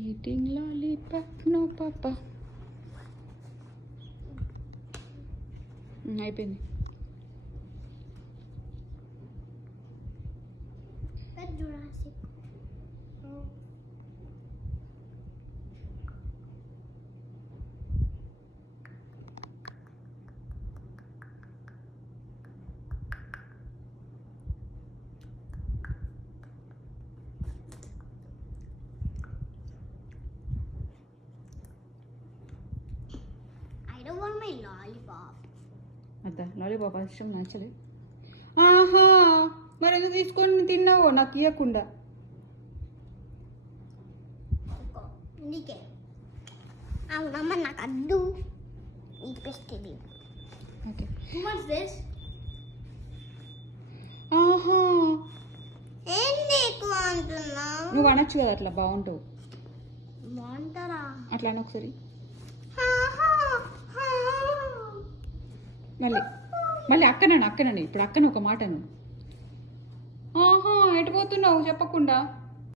Eating lollipop, no papa. అయిపోయింది. I don't want my lollipop. అద్దా lollipop ఇష్టం నచ్చలే. ఆహా మరి ఎందుకు తీసుకొని తిన్నావో నాకు ఇవ్వకుండా? నీకే అవునమ్మ నాకు అద్దు నీకు పెస్తుంది. Okay What's this? ఆహా ఏంటి ఎక్కువ అంటున్నా? నువ్వు అనొచ్చు కదా అట్లా బాగుంటావు. బాగుంటారా? అట్లా అని ఒకసారి మళ్ళీ మళ్ళీ అక్కనండి ఇప్పుడు అక్కన ఒక మాటను. ఆహా ఎటు పోతున్నావు చెప్పకుండా?